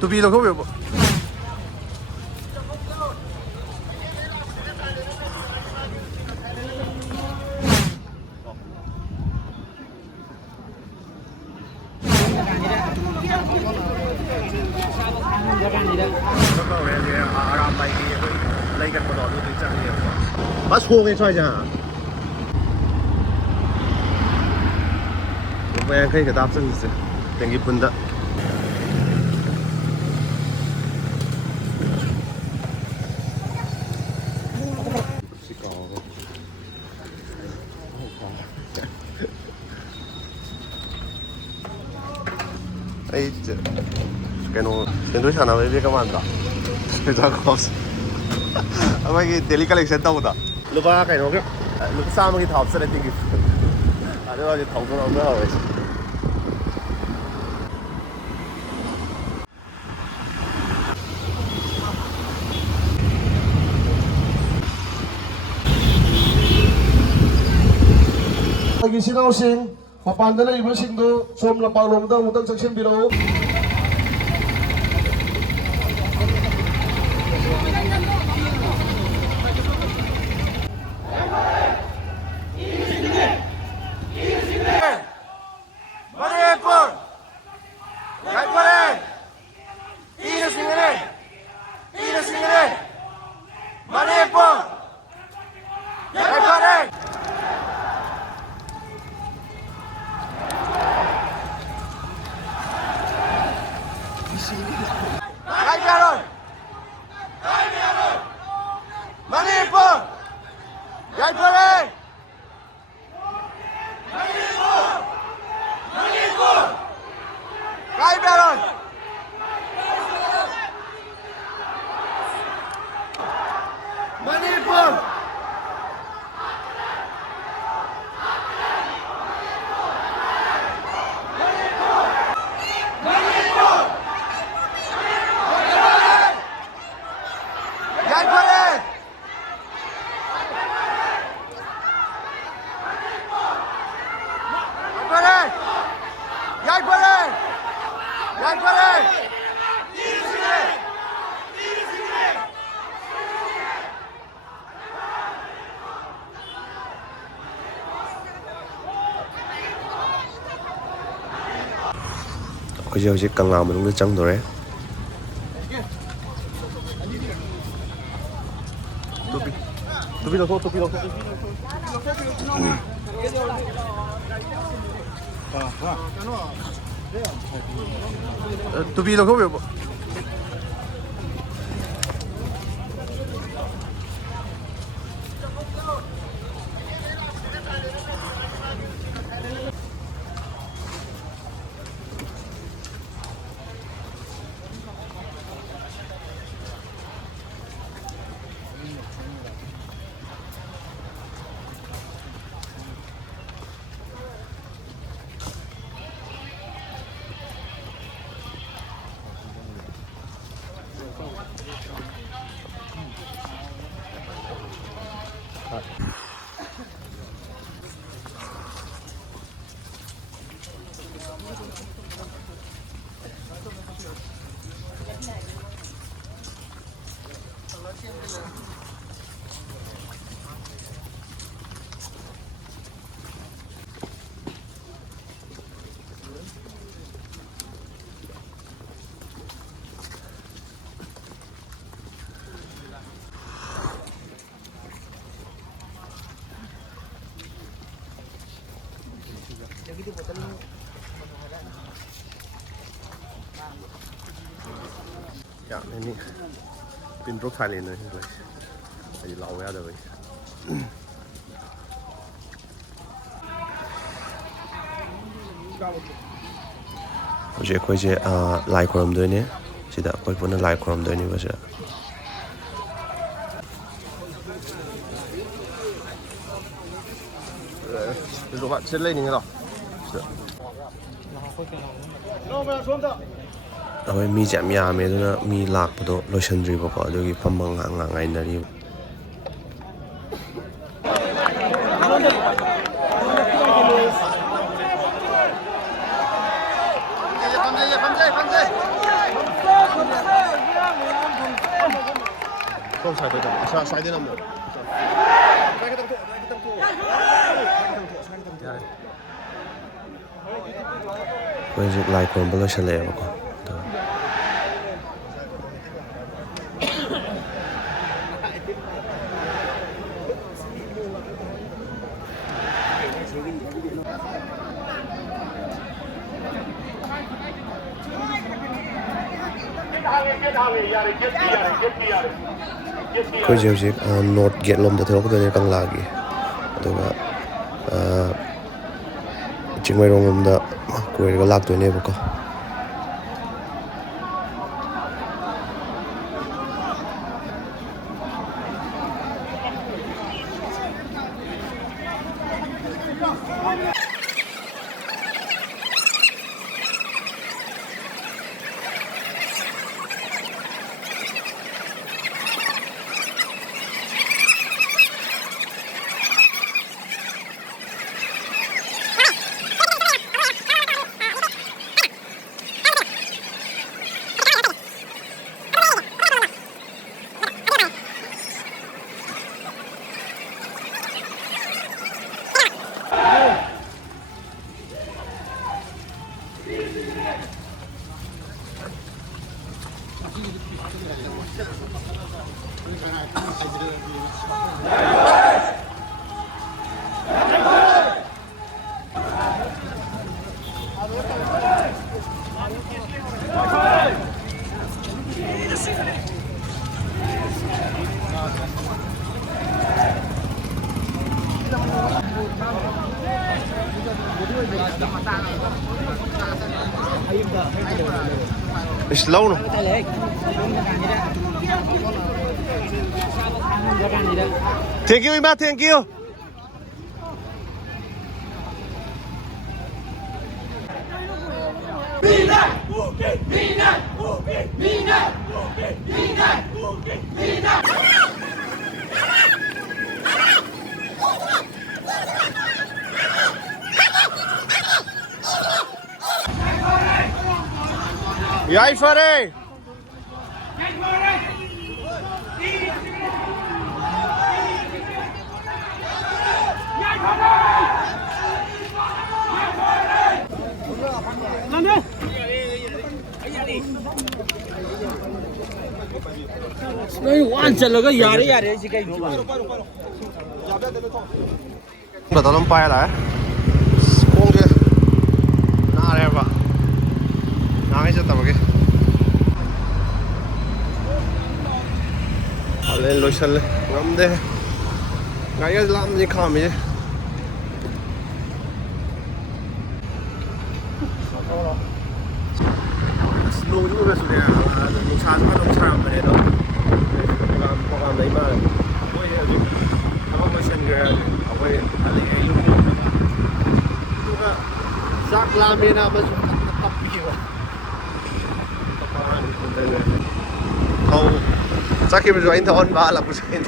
Tupi lo come? Bắt xuông cái xoay chả? Vậy anh cái đáp chân gì? Tiếng cái bunda. Ehi, che non... Se noi c'hanno una via comanda. Questa cosa. Ma che delica le senta uda. Lu ba cái nó cái lu sa mà cái thảo sẽ là tiếng cái. À đó là thảo nó mới hỏi. Lagi sinausin, mapanda na iba singdo, som lapang lomdang utang saksin biro. Hꯧ직 강남 정도 정도래. Tupi lo tupi lo. Tupi lo come? Ya, ini Pinbrook Thailand này, thì lâu ra rồi. ꯍꯧꯖꯤꯛ ꯑꯩꯈꯣꯏꯁꯦ ꯂꯥꯏ ꯈꯣꯏꯔꯝꯗꯣꯏꯅꯦ ꯁꯤꯗ ꯑꯩꯈꯣꯏ ꯄꯨꯟꯅ ꯂꯥꯏ ꯈꯣꯏꯔꯝꯗꯣꯏꯅꯦꯕ ꯁꯤꯗ ꯁꯤꯗ ꯂꯩꯅꯤꯡꯉꯤꯔꯣ ꯑꯩꯈꯣꯏ ꯃꯤꯁꯦ ꯌꯥꯝ ꯌꯥꯝꯃꯦ ꯑꯗꯨꯅ ꯃꯤ ꯂꯥꯛꯄꯗꯣ ꯂꯣꯏꯁꯤꯟꯗ꯭ꯔꯤꯕꯀꯣ ꯑꯗꯨꯒꯤ ꯐꯝꯕ ꯉꯥꯏꯍꯥꯛ ꯉꯥꯏꯅꯔꯤꯕ ꯀꯣꯝ ꯁ꯭ꯋꯥꯏꯗ ꯅꯝꯃꯣ ꯑꯩꯈꯣꯏ ꯍꯧꯖꯤꯛ ꯂꯥꯏ ꯈꯨꯔꯨꯝꯕ ꯂꯣꯏꯁꯤꯜꯂꯛꯑꯦꯕꯀꯣ ꯑꯩꯈꯣꯏꯁꯦ ꯍꯧꯖꯤꯛ ꯅꯣꯔꯠ ꯒꯦꯠ ꯂꯣꯝꯗ ꯊꯣꯛꯂꯛꯀꯗꯣꯏꯅꯦ ꯀꯪꯂꯥꯒꯤ ꯑꯗꯨꯒ ꯆꯤꯡꯃꯩꯔꯣꯡ ꯂꯣꯝꯗ ꯀꯣꯏꯔꯒ ꯂꯥꯛꯇꯣꯏꯅꯦꯕꯀꯣ It's low. Thank you, Ima. Thank you. Yai Fare! नहीं वहाँ चलेगा यार यार ऐसी कहीं Udah tolong pakai lah ya. Sepung ke. Nah, ada apa? Nah, ini cetak pakai. Allen lo sel, ngam deh. Ngaya lam ni kham ni. Slow juga sudah. Nusan kan nusan mana tu. Program lain mana. Oh ya, apa macam ke? Apa ada ayu. Tu kan. Sak lam ni nama tetap biwa. Taparan. Kau sakit berjuang tahun bahagia pusing.